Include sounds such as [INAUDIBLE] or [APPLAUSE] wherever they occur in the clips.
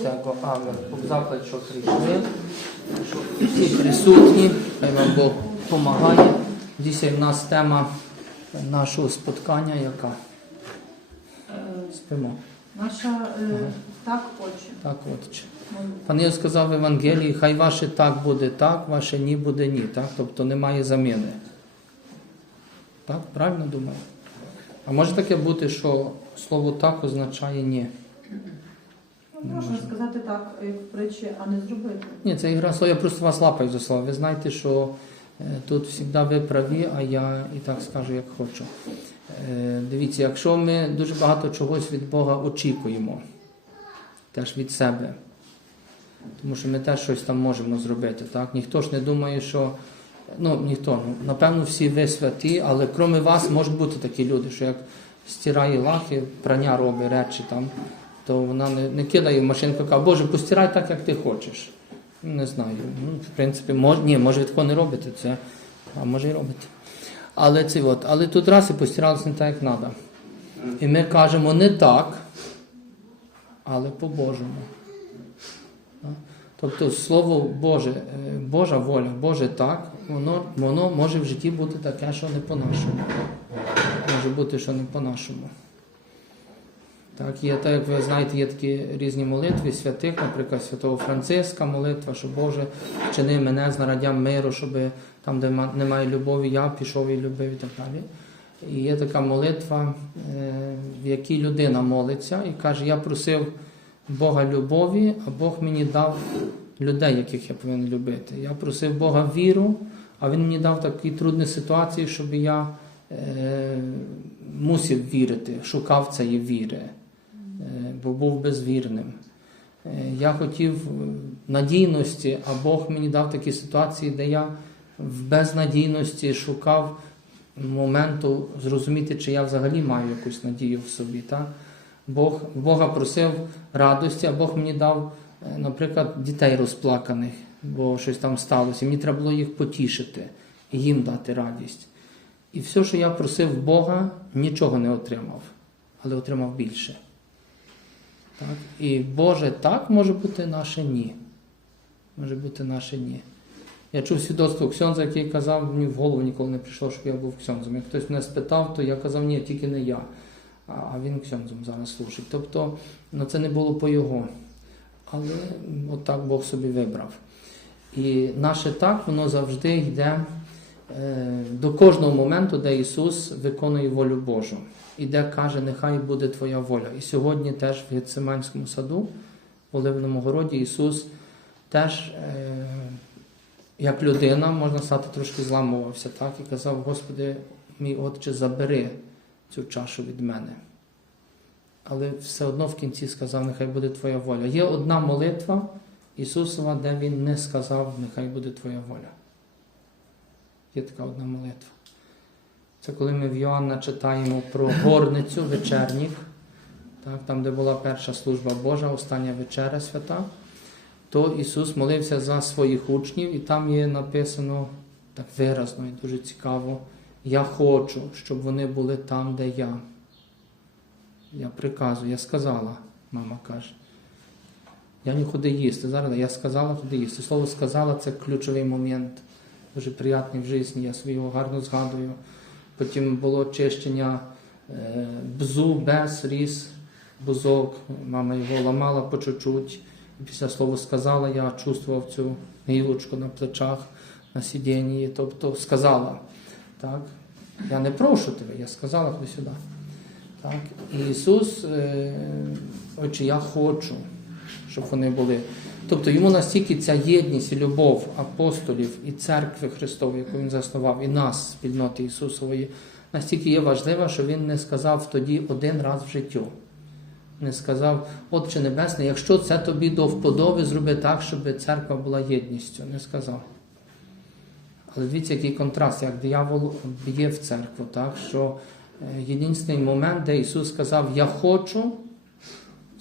Святого. Амінь. Бог заклад, що прийшли, що всі присутні, хай вам Бог допомагає. Дійсно, в нас тема нашого споткання, яка спимо. Наша е, так хоче. Так, отче. Пан Євс сказав в Евангелії, хай ваше так буде так, ваше ні буде ні. Так? Тобто немає заміни. Так, правильно думаю? А може таке бути, що слово так означає ні? Можна сказати так, як в притчі, а не зробити. Ні, це ігра слова, я просто вас лапаю за слова. Ви знаєте, що е, тут завжди ви праві, а я і так скажу, як хочу. Е, Дивіться, якщо ми дуже багато чогось від Бога очікуємо, теж від себе, тому що ми теж щось там можемо зробити. Так? Ніхто ж не думає, що. Ну, ніхто, ну, напевно, всі ви святі, але крім вас можуть бути такі люди, що як стирає лахи, прання робить речі там, то вона не, не кидає в машинку, каже, Боже, постирай так, як ти хочеш. Не знаю. Ну, в принципі, мож, ні, може ви такого не робите, це, а може і робите. Але це от, але тут раз і постиралося не так, як треба. І ми кажемо не так, але по-божому. Тобто Слово Боже, е, Божа воля, Боже так, воно, воно може в житті бути таке, що не по-нашому. Може бути, що не по-нашому. Так, є, так, як ви знаєте, є такі різні молитви святих, наприклад, святого Франциска молитва, що Боже, вчини мене з нарадям миру, щоб там, де немає любові, я пішов і любив і так далі. І є така молитва, е, в якій людина молиться і каже, я просив Бога любові, а Бог мені дав людей, яких я повинен любити. Я просив Бога віру, а Він мені дав такі трудні ситуації, щоб я е, мусив вірити, шукав цієї віри, бо був безвірним. Е, я хотів е, надійності, а Бог мені дав такі ситуації, де я в безнадійності шукав моменту зрозуміти, чи я взагалі маю якусь надію в собі. Так? Бог, Бога просив радості, а Бог мені дав, е, наприклад, дітей розплаканих, бо щось там сталося. Мені треба було їх потішити і їм дати радість. І все, що я просив Бога, нічого не отримав, але отримав більше. Так? І Боже так може бути наше ні. Може бути наше ні. Я чув свідоцтво Ксьонза, який казав, мені в голову ніколи не прийшло, щоб я був Ксьонзом. Як хтось мене спитав, то я казав, ні, тільки не я. А він Ксьонзом зараз служить. Тобто, ну, це не було по його. Але от Бог собі вибрав. І наше так, воно завжди йде е, до кожного моменту, де Ісус виконує волю Божу. І де каже, нехай буде Твоя воля. І сьогодні теж в Гециманському саду, в Оливному городі, Ісус теж, е, як людина, можна сказати, трошки зламувався, так, і казав, Господи, мій Отче, забери цю чашу від мене. Але все одно в кінці сказав, нехай буде Твоя воля. Є одна молитва Ісусова, де Він не сказав, нехай буде Твоя воля. Є така одна молитва. Це коли ми в Йоанна читаємо про горницю вечерніх, так, там, де була перша служба Божа, остання вечеря свята, то Ісус молився за своїх учнів, і там є написано так виразно і дуже цікаво. Я хочу, щоб вони були там, де я. Я приказую, я сказала, мама каже. Я не ходи їсти. Зараз я сказала ходи їсти. Слово сказала це ключовий момент. Дуже приятний в житті, я собі його гарно згадую. Потім було очищення е, бзу, без, ріс, бузок. Мама його ламала по чуть-чуть. Після слова сказала, я чувствував цю гілочку на плечах, на сидінні. Тобто сказала. Так? Я не прошу тебе, я сказала ходи сюди. Так? І Ісус, е, отче, я хочу, щоб вони були. Тобто йому настільки ця єдність і любов апостолів і церкви Христової, яку він заснував, і нас, спільноти Ісусової, настільки є важлива, що Він не сказав тоді один раз в життю. не сказав, Отче Небесний, якщо це тобі до вподоби, зроби так, щоб церква була єдністю. Не сказав. Але дивіться, який контраст, як диявол б'є в церкву, так? що е, єдинственний момент, де Ісус сказав, Я хочу,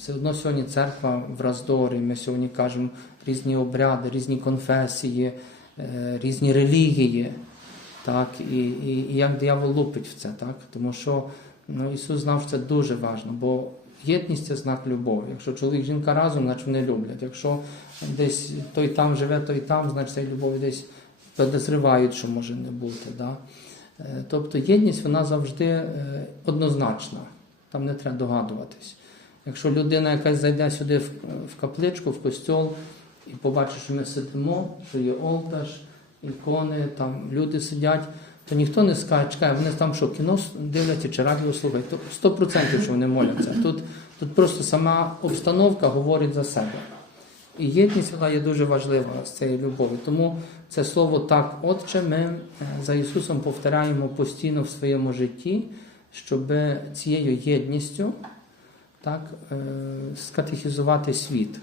все одно сьогодні церква в роздорі. Ми сьогодні кажемо різні обряди, різні конфесії, е, різні релігії. Так? І, і, і як диявол лупить в це, так? тому що ну, Ісус знав, що це дуже важливо, бо єдність це знак любові. Якщо чоловік жінка разом, значить вони люблять. Якщо десь той там живе, той там, значить цієї любові десь підозрівають, що може не бути. Да? Е, Тобто єдність вона завжди е, однозначна, там не треба догадуватись. Якщо людина якась зайде сюди в, капличку, в костьол і побачить, що ми сидимо, що є олтаж, ікони, там люди сидять, то ніхто не скаже, чекай, вони там що, кіно дивляться чи радіо слухають. То 100% що вони моляться. Тут, тут просто сама обстановка говорить за себе. І єдність вона є дуже важлива з цієї любові. Тому це слово так, Отче, ми е, за Ісусом повторяємо постійно в своєму житті, щоб цією єдністю так, е, скатехізувати світ,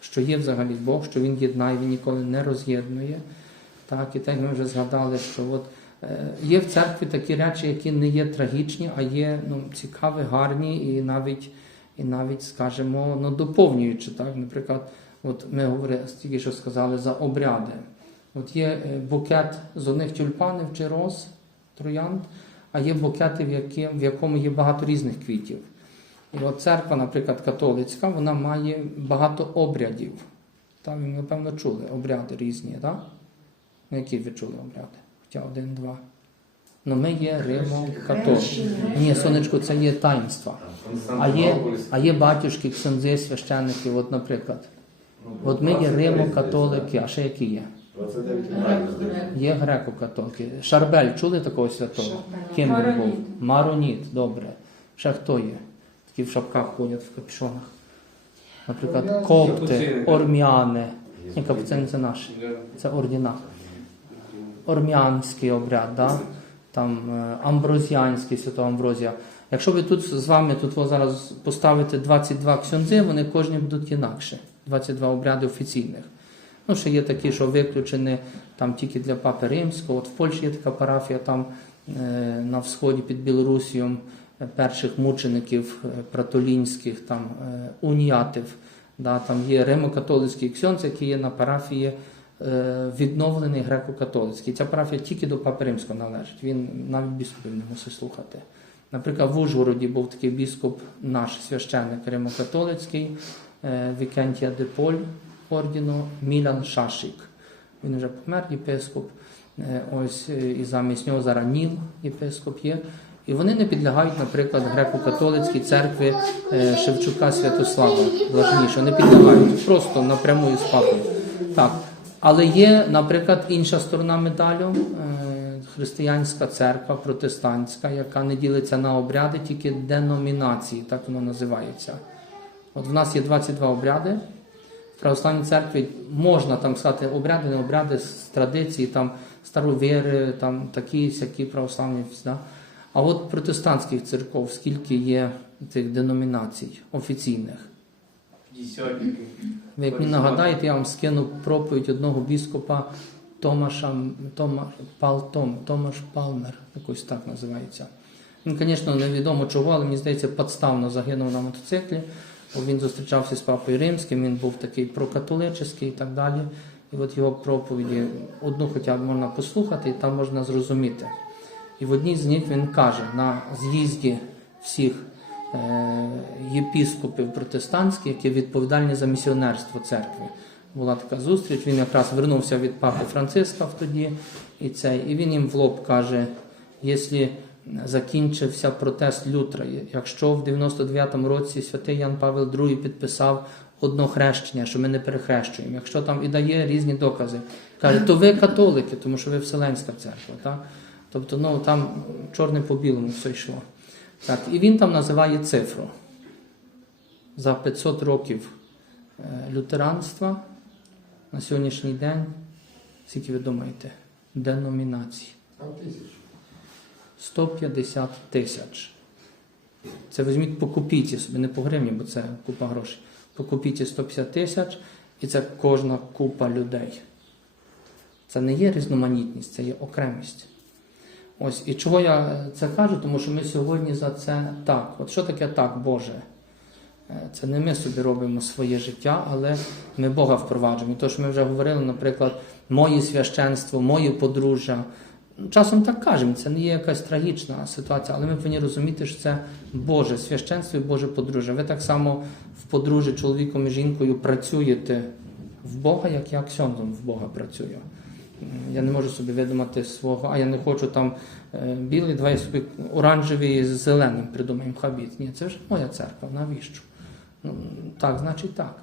що є взагалі Бог, що Він єднає, Він ніколи не роз'єднує. Так, і так ми вже згадали, що от, е, є в церкві такі речі, які не є трагічні, а є ну, цікаві, гарні і навіть, і навіть скажімо, ну, доповнюючи. Так? Наприклад, от ми говорили, тільки що сказали за обряди. От є е, букет з одних тюльпанів чи роз, троянд, а є букети, в якому є багато різних квітів. І от церква, наприклад, католицька, вона має багато обрядів. Там, ви, напевно, чули обряди різні, так? Ну, які ви чули обряди? Хоча один, два. Ну, ми є Римо католики. Ні, сонечко, це є таїнства. А є, а є батюшки, ксензи, священники, от, наприклад. От ми є Римо католики, а ще які є? 29 Є греко-католики. Шарбель, чули такого святого? Ким він був? Мароніт, добре. Ще хто є? Такі в шапках ходять, в капюшонах. Наприклад, копти, ормяни. Ні, капуцини це наші. Це ордіна. Ормянський обряд, да? там е, амброзіанський святого Амброзія. Якщо ви тут з вами тут зараз поставите 22 ксьонзи, вони кожні будуть інакше. 22 обряди офіційних. Ну, ще є такі, що виключені там тільки для Папи Римського. От в Польщі є така парафія там е, на всході під Білорусією перших мучеників е, пратолінських, там е, уніатів. Да, там є римокатолицький ксьонц, який є на парафії е, відновлений греко-католицький. Ця парафія тільки до Папи Римського належить. Він навіть біскупів не мусить слухати. Наприклад, в Ужгороді був такий біскуп, наш священник римокатолицький, Вікентія де Поль ордену Мілян Шашик. Він вже помер, єпископ. Ось і замість нього зараз Ніл, єпископ є. І вони не підлягають, наприклад, греко-католицькій церкві е, Шевчука Святослава Блаженнішого. Не підлягають просто напряму з папою. Так. Але є, наприклад, інша сторона медалю е, християнська церква протестантська, яка не ділиться на обряди, тільки деномінації, так воно називається. От в нас є 22 обряди. В православній церкві можна там сказати обряди, не обряди з традиції, там старовіри, там такі сякі православні. Да? А от протестантських церков, скільки є цих деномінацій офіційних? Ви як мені нагадаєте, я вам скину проповідь одного біскопа Томаша Тома, Пал, Том, Томаш Палмер, якось так називається. Він, звісно, невідомо чого, але мені здається, підставно загинув на мотоциклі. Бо він зустрічався з папою римським, він був такий прокатолический і так далі. І от його проповіді одну хоча б можна послухати, і там можна зрозуміти. І в одній з них він каже на з'їзді всіх е, єпіскопів протестантських, які відповідальні за місіонерство церкви. Була така зустріч. Він якраз вернувся від папи Франциска тоді, і цей, і він їм в лоб каже: якщо закінчився протест Лютера, якщо в 99-му році святий Ян Павел II підписав одно хрещення, що ми не перехрещуємо, якщо там і дає різні докази, каже, то ви католики, тому що ви Вселенська церква. Так? Тобто, ну там чорне по білому все йшло. Так, і він там називає цифру. За 500 років е, лютеранства на сьогоднішній день, скільки ви думаєте, деномінацій? 150 тисяч. Це візьміть по копійці собі, не по гривні, бо це купа грошей. По копійці 150 тисяч, і це кожна купа людей. Це не є різноманітність, це є окремість. Ось і чого я це кажу, тому що ми сьогодні за це так. От що таке так, Боже? Е, Це не ми собі робимо своє життя, але ми Бога впроваджуємо. І то, що ми вже говорили, наприклад, моє священство, моє подружжя. Часом так кажемо, це не є якась трагічна ситуація, але ми повинні розуміти, що це Боже священство і Боже подружжя. Ви так само в подружжі чоловіком і жінкою працюєте в Бога, як я ксьондом в Бога працюю. Я не можу собі видумати свого, а я не хочу там е, білий, давай я собі оранжевий з зеленим придумаємо хабіт. Ні, це вже моя церква, навіщо? Ну, так, значить так.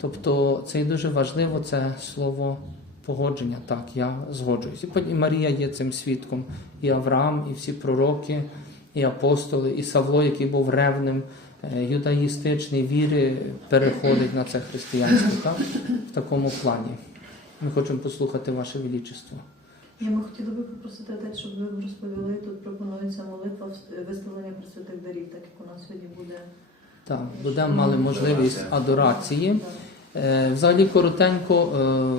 Тобто це і дуже важливо, це слово погодження. Так, я згоджуюсь. І потім Марія є цим свідком, і Авраам, і всі пророки, і апостоли, і Савло, який був ревним, е, юдаїстичний віри, переходить на це християнство. Так? В такому плані. Ми хочемо послухати ваше величество. Я ми хотіли би попросити отець, щоб ви розповіли. Тут пропонується молитва виставлення присвятих дарів, так як у нас сьогодні буде. Так, будемо мали можливість адорації. Е, Взагалі коротенько, е,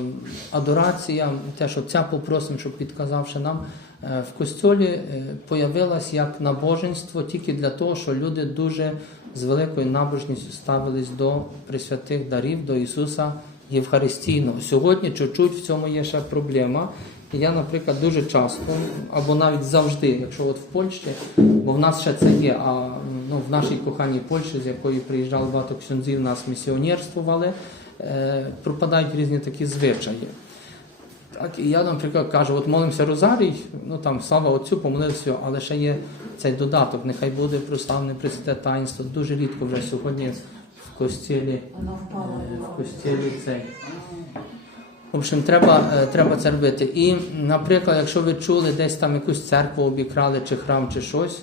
адорація, те, що ця попросимо, щоб підказавши нам, е, в костьолі появилась як набоженство тільки для того, що люди дуже з великою набожністю ставились до присвятих дарів, до Ісуса Євхаристійного. Сьогодні чуть-чуть в цьому є ще проблема. Я, наприклад, дуже часто, або навіть завжди, якщо от в Польщі, бо в нас ще це є, а ну, в нашій коханій Польщі, з якої приїжджали багато ксюнзів, нас місіонерствували, е, пропадають різні такі звичаї. Так, і я, наприклад, кажу, от молимося Розарій, ну там слава Отцю, помолився, але ще є цей додаток, нехай буде прославне пресвяте таїнство. Дуже рідко вже сьогодні в костілі, е, в костілі цей. В общем, треба, е, треба це робити. І, наприклад, якщо ви чули десь там якусь церкву обікрали, чи храм, чи щось,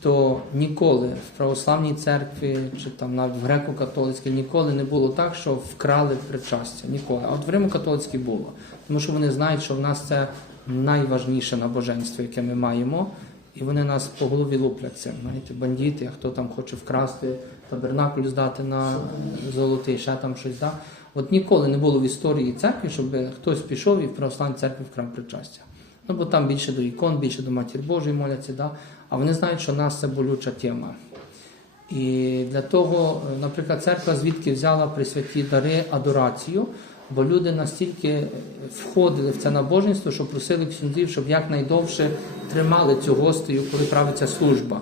то ніколи в православній церкві, чи там навіть в греко-католицькій ніколи не було так, що вкрали причастя. Ніколи. А от в Римо-католицькій було. Тому що вони знають, що в нас це найважніше набоженство, яке ми маємо. І вони нас по голові луплять цим. Знаєте, бандити, а хто там хоче вкрасти табернакуль здати на золотий, ще там щось да. От ніколи не було в історії церкви, щоб хтось пішов і в православній церкві вкрав причастя. Ну бо там більше до ікон, більше до Матір Божої моляться, да? а вони знають, що в нас це болюча тема. І для того, е, наприклад, церква звідки взяла присвяті дари адорацію, бо люди настільки е, входили в це набожництво, що просили ксюнзів, щоб якнайдовше тримали цю гостею, коли правиться служба.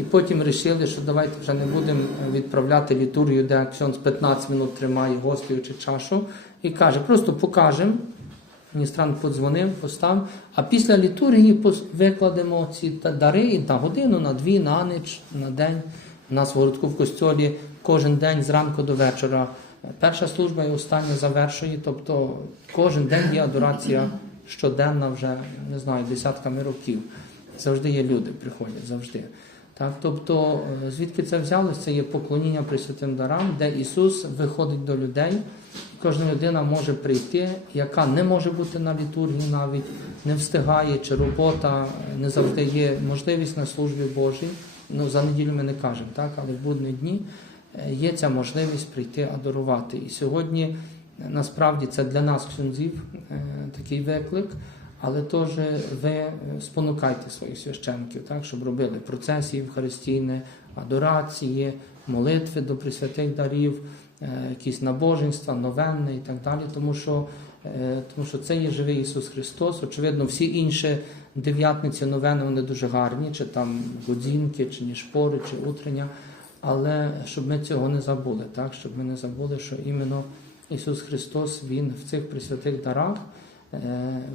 І потім вирішили, що давайте вже не будемо відправляти літургію, де ксьонз 15 минут тримає гостею чи чашу, і каже, просто покажемо. Міністрант подзвонив, постав, а після літургії викладемо ці дари на годину, на дві, на ніч, на день. У нас в городку в костьолі кожен день зранку до вечора. Перша служба і остання завершує. Тобто кожен день є адорація щоденна вже не знаю, десятками років. Завжди є люди, приходять завжди. Так, тобто, е, звідки це взялось? Це є поклоніння Пресвятим дарам, де Ісус виходить до людей. Кожна людина може прийти, яка не може бути на літургії навіть, не встигає, чи робота е, не завжди є можливість на службі Божій. Ну, за неділю ми не кажемо, так, але в будні дні е, є ця можливість прийти адорувати. І сьогодні насправді це для нас, ксюнзів, такий виклик. Але теж ви е, спонукайте своїх священників, так, щоб робили процесії Євхаристійні, адорації, молитви до присвятих дарів, е, якісь набоженства, новенни і так далі. Тому що, е, тому що це є живий Ісус Христос. Очевидно, всі інші дев'ятниці новини вони дуже гарні, чи там годзінки, чи ніжпори, чи утрення. Але щоб ми цього не забули, так? щоб ми не забули, що іменно Ісус Христос Він в цих присвятих дарах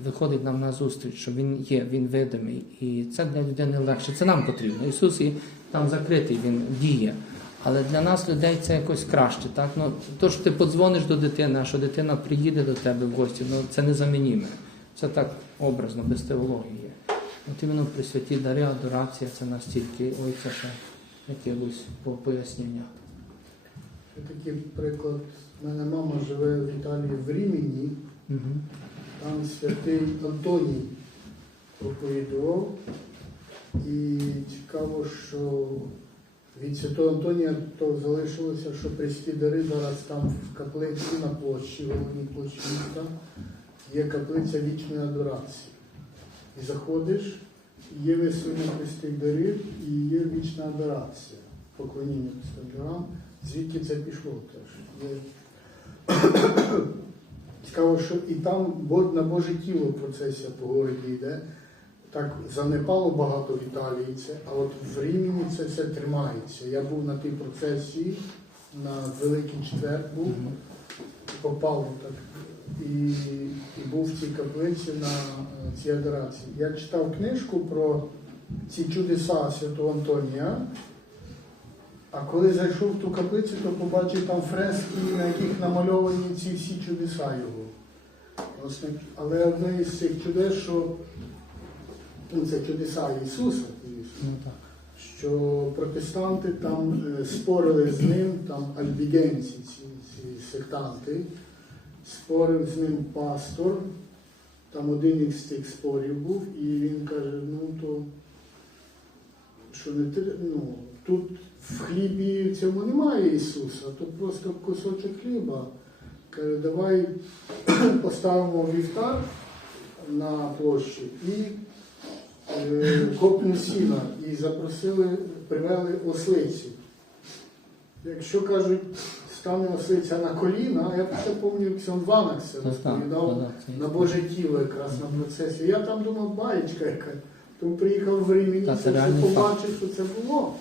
виходить нам на зустріч, що Він є, Він видимий. І це для людини легше. Це нам потрібно. Ісус і там закритий, Він діє. Але для нас, людей, це якось краще. Так? Ну, то, що ти подзвониш до дитини, а що дитина приїде до тебе в гості, ну, це незамініме. Це так образно, без теології. От іменно присвяті дари, адорація це настільки, ой, це ще по- пояснення. Такий приклад. У мене мама живе в Італії в Рімені, Угу. Там святий Антоній проповідував. І цікаво, що Від Святого Антонія то залишилося, що Пресвяті дари зараз там в каплиці на площі, головній площі міста, є каплиця вічної адорації. І заходиш, є висунення Пресвятих дарів і є вічна адорація, поклоніння Пресвятим дарам. Звідки це пішло теж. Цікаво, що і там на Боже тіло процесія по городі йде. Так занепало багато в Італії це, а от в Римі це все тримається. Я був на тій процесії, на Великий Четвер був, попав так, і, і був в цій каплиці на е, цій адорації. Я читав книжку про ці чудеса Святого Антонія. А коли зайшов в ту каплицю, то побачив там фрески, на яких намальовані ці всі чудеса його. Власне, але одне із цих чудес, що ну, це чудеса Ісуса, звісно, Ну що протестанти там е, спорили з ним, там альбігенці, ці, ці сектанти, спорив з ним пастор, там один із цих спорів був, і він каже, ну то що не ну, тут в хлібі цьому немає Ісуса, тут просто кусочок хліба. Каже, давай [CLEARS THROAT] поставимо вівтар на площі і е, копну сіна і запросили, привели ослицю. Якщо кажуть, стане ослиця на коліна, я ще пам'ятаю, Ксьон Ванак це Так, так, розповідав на Боже тіло якраз на процесі. Я там думав, баєчка яка. Тому приїхав в Римі, це це все побачив, що це було.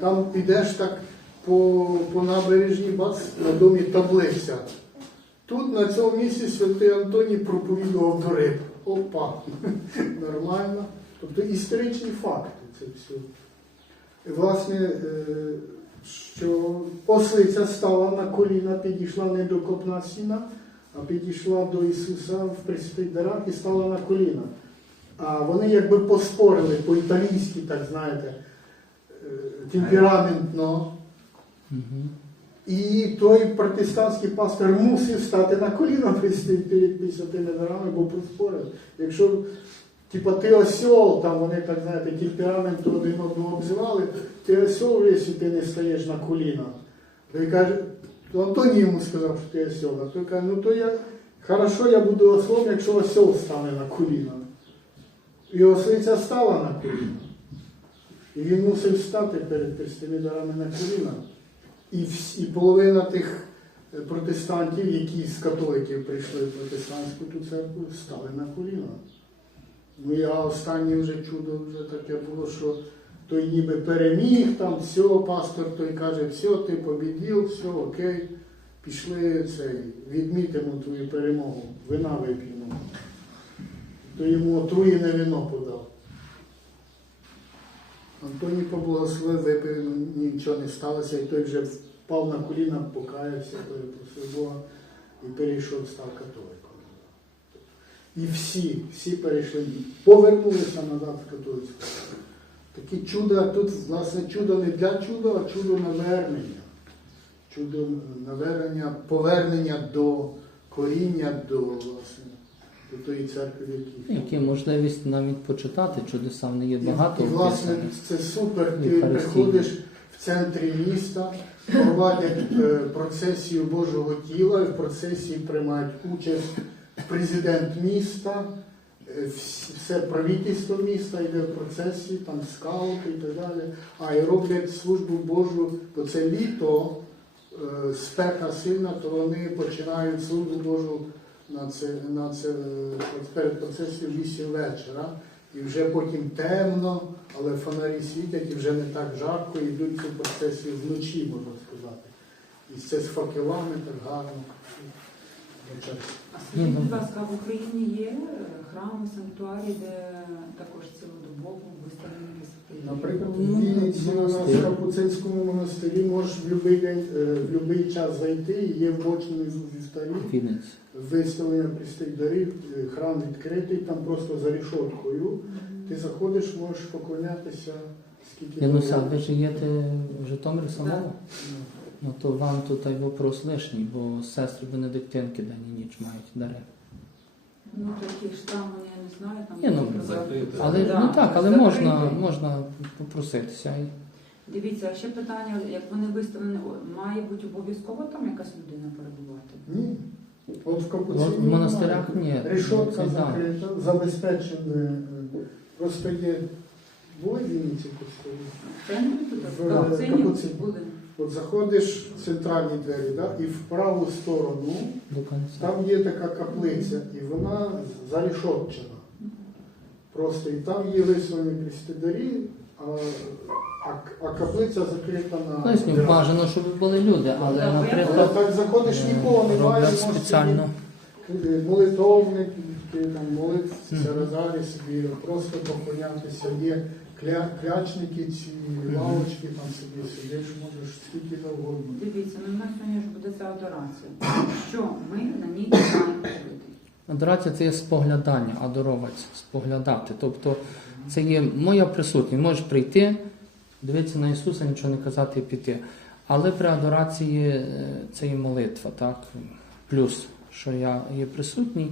Там підеш так по, по набережні, бац, на домі таблиця. Тут на цьому місці святий Антоній проповідував до риб. Опа, [LAUGHS] нормально. Тобто історичні факти це все. І, власне, е, що ослиця стала на коліна, підійшла не до копна сіна, а підійшла до Ісуса в Пресвятих дарах і стала на коліна. А вони якби поспорили по-італійськи, так знаєте, е, темпераментно. І той протестантський пастор мусив стати на коліна перед дарами, бо поспорив. Якщо типа ти осьол, там вони так знаєте, темперамент один одного обзивали, ти осьол, якщо ти не стаєш на коліна. Той каже, то Антоній йому сказав, що ти осьол. А той каже, ну то я хорошо, я буду ослом, якщо осьол стане на коліна. І ослиця стала на коліна. І він мусив стати перед Пресвятими дарами на коліна. І, і половина тих е, протестантів, які з католиків прийшли в протестантську ту церкву, стали на коліна. Ну я останнє вже чудо вже таке було, що той ніби переміг, там все, пастор той каже, все, ти побідів, все, окей, пішли цей, відмітимо твою перемогу, вина вип'ємо. То йому отруєне вино подав. Антоній поблагословив, випив, нічого не сталося, і той вже впав на коліна, покаявся, перепросив Бога і перейшов, став католиком. І всі, всі перейшли, повернулися назад в католицьку. Такі чуда, тут, власне, чудо не для чуда, а чудо навернення. Чудо навернення, повернення до коріння, до, власне, до тої церкви, в якій. Які можливість навіть почитати чудеса, в є багато. І, власне, це супер. Ти приходиш в центрі міста, проводять е, процесію Божого тіла, і в процесії приймають участь президент міста, е, все правительство міста йде в процесії, там скаути і так далі. А і роблять службу Божу, бо це літо, е, спека сильна, то вони починають службу Божу на це, на це е, перед процесією 8 вечора. І вже потім темно, але фонарі світять і вже не так жарко, і йдуть цю процесію вночі, можна сказати. І це з факелами так гарно. А скажіть, будь ласка, в Україні є е, храми, санктуарії, де також цілодобово виставлені? Наприклад, Ну, в Вінниці на монастир. Капуцинському монастирі можеш в будь-який день, е, в будь-який час зайти, і є в бочному вівтарі виставлення престих дарів, е, храм відкритий, там просто за рішоткою. Ти заходиш, можеш поклонятися скільки. Януся, завгодно. ви живете в Житомирі самому? Ну, Ну то вам тут вопрос лишній, бо сестри Бенедиктинки день і ніч мають дари. Ну, такі ж там, я не знаю, там... Ні, ну. Але Да, ну так, але можна, можна попроситися. І- Дивіться, а ще питання, як вони виставлені, о, має бути обов'язково там якась людина перебувати? Ні. От в капуцині в монастирях ні. Решетка Це да. закрита, забезпечене. е, Просто є двоє Вінниці костелі. Це не буде В так? Так, це ні, Капуцині. буде. От заходиш в центральні двері, да, і в праву сторону там є така каплиця, і вона зарішотчена. Просто і там є вислані престидарі, а, а, а каплиця закрита на. Ну, бажано, щоб були люди, але, Так, Але так заходиш е, нікого немає, спеціально. молитовник, ти там молитися, Мгм. розалі собі, просто поклонятися. Є кля, клячники ці лавочки, там собі сидиш, можеш скільки завгодно. Дивіться, ну в нас сьогодні ж буде ця адорація. Що ми на ній маємо робити? Адорація це є споглядання, адоровець, споглядати. Тобто це є моя присутність. Можеш прийти, дивитися на Ісуса, нічого не казати і піти. Але при адорації е, це є молитва, так? Плюс, що я є присутній,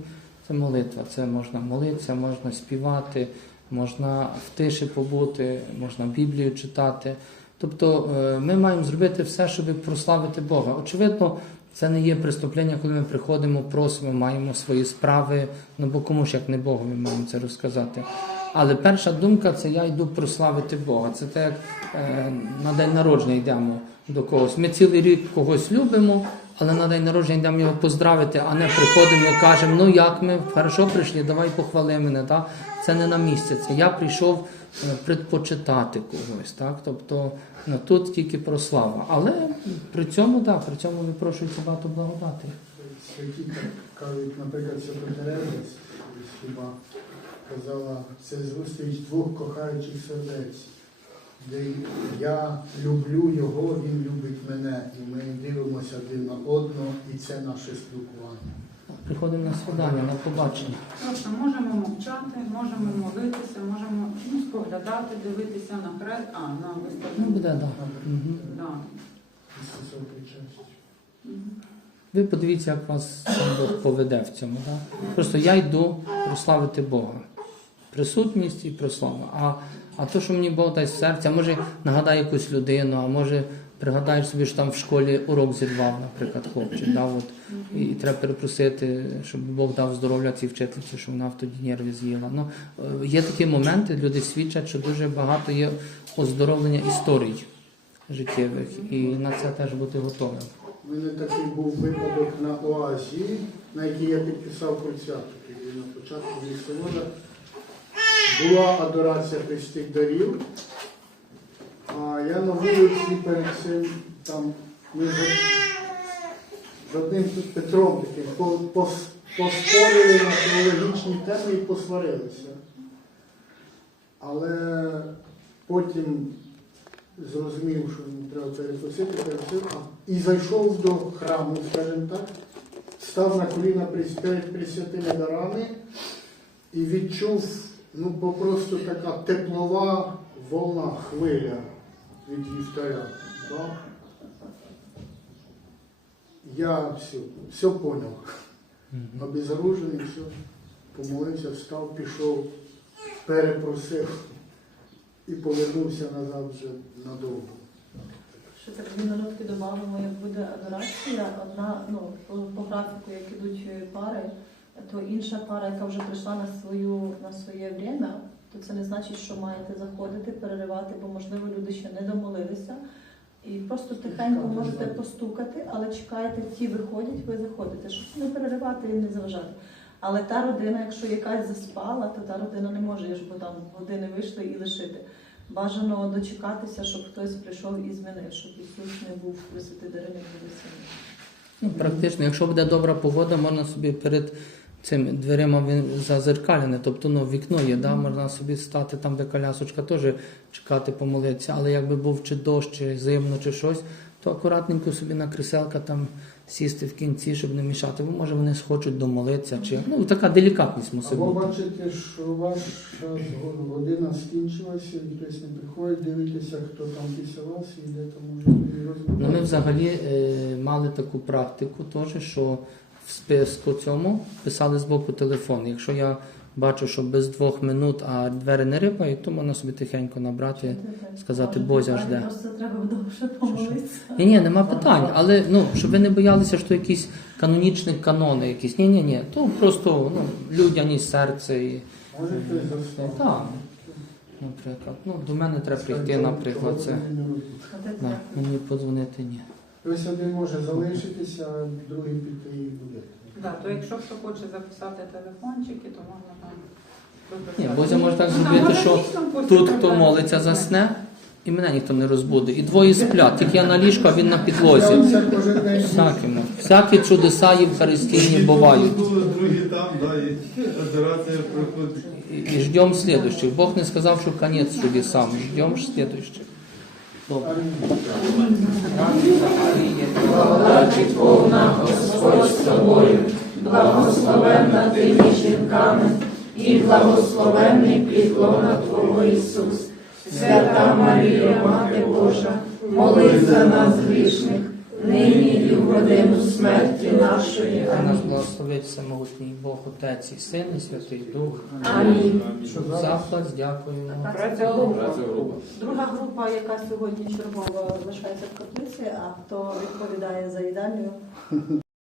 це молитва. Це можна молитися, можна співати, можна в тиші побути, можна Біблію читати. Тобто е, ми маємо зробити все, щоб прославити Бога. Очевидно, це не є преступлення, коли ми приходимо, просимо, маємо свої справи. Ну бо кому ж як не Богу ми маємо це розказати. Але перша думка це я йду прославити Бога. Це так, як е, на день народження йдемо до когось. Ми цілий рік когось любимо, але на день народження йдемо його поздравити, а не приходимо і кажемо, ну як ми хорошо прийшли, давай похвали мене. Так? Це не на місці. Це я прийшов е, предпочитати когось. Так? Тобто ну, тут тільки прослава. Але при цьому, так, при цьому випрошується багато благодати. Святі кажуть, наприклад, Свята Тереза хіба казала, це зустріч двох кохаючих сердець, де я люблю його, він любить мене, і ми дивимося один на одного, і це наше спілкування. Приходимо на свидання, на побачення. Просто можемо мовчати, можемо молитися, можемо ну, споглядати, дивитися на хрест, а на виставку. Ну, буде, так. Да. Ісусом причастя. Ви подивіться, як вас Бог поведе в цьому. Да? Просто я йду прославити Бога. Присутність і прослава. А, а то, що мені Бог дасть серця, може нагадає якусь людину, а може пригадаєш собі, що там в школі урок зірвав, наприклад, хлопчик. Да? От, і, треба перепросити, щоб Бог дав здоров'я цій вчительці, що вона в тоді нерві з'їла. Ну, е, є такі моменти, люди свідчать, що дуже багато є оздоровлення історій життєвих, і на це теж бути готовим. У мене такий був випадок на Оазі, на який я підписав. Тоді на початку листопада була адорація Христих дарів, а я на вулиці перед цим там ми одним Петром таким поспорили на теологічні теми і посварилися. Але потім зрозумів, що йому треба перепросити, перепросив, і зайшов до храму, скажімо так, став на коліна перед пресвятими дарами і відчув ну, попросту така теплова волна хвиля від вівтаря. Так? Я все, все поняв. Обезоружений, все, помолився, встав, пішов, перепросив і повернувся назад вже надовго. Ще так дві минутки додамо, як буде адорація. Одна, ну, по, по графіку, як ідуть пари, то інша пара, яка вже прийшла на свою на своє время, то це не значить, що маєте заходити, переривати, бо можливо люди ще не домолилися. І просто тихенько можете постукати, але чекаєте, ті виходять, ви заходите, щоб не переривати і не заважати. Але та родина, якщо якась заспала, то та родина не може, ж бо там години вийшли і лишити. Бажано дочекатися, щоб хтось прийшов і змінив, щоб Ісус не був присвяти дарини самі. Ну, практично, якщо буде добра погода, можна собі перед цими дверима зазеркалене, тобто ну, вікно є, да? можна собі стати там, де колясочка, теж чекати, помолитися. Але якби був чи дощ, чи зимно, чи щось, то акуратненько собі на кріселка там сісти в кінці, щоб не мішати. Бо може вони схочуть домолитися, чи ну така делікатність мусить Або бути. бачите, що ваша година скінчилася, і хтось не приходить, дивитися, хто там після вас і де там може і Ну, ми взагалі е, мали таку практику, теж, що в списку цьому писали з боку телефон. Якщо я бачу, що без двох минут, а двері не рипають, то можна собі тихенько набрати. сказати, Бозя жде. Просто треба довше помолитися. Ні, ні, нема питань, але ну, щоб ви не боялися, що якісь канонічні канони якісь. Ні, ні, ні. То просто ну, людяність серця і. Може хтось заснув. Так. Наприклад. Ну, до мене треба прийти, наприклад, це. Да, мені подзвонити ні. Ось один може залишитися, а другий піти і буде. Да, то якщо хто хоче записати телефончики, то можна там. Ні, виписати. Бозя може так Ну, там зробити, що дійсно Тут хто молиться засне, і мене ніхто не розбуде. І двоє сплять, тільки я на ліжку, а він на Я підлозі. оце кожен день Всякі, всякі чудеса Євхаристійні бувають. Другі там, да, і операція проходить. І, і ждем слідуючих. Бог не сказав, що конець чудесам. Ждем ж слідуючих. Добре. Повна Господь з тобою, благословенна ти між жінками, і благословенний підлона Твого Ісус. Свята Марія, Мати Божа, молись за нас грішних, нині і в годину смерті нашої. Хай нас Амінь. благословить всемогутній Бог, Отець і Син, і Святий Дух. Амінь. Заклад, дякуємо. Праця група. Друга група, яка сьогодні чергова залишається в каплиці, а хто відповідає за їдальню,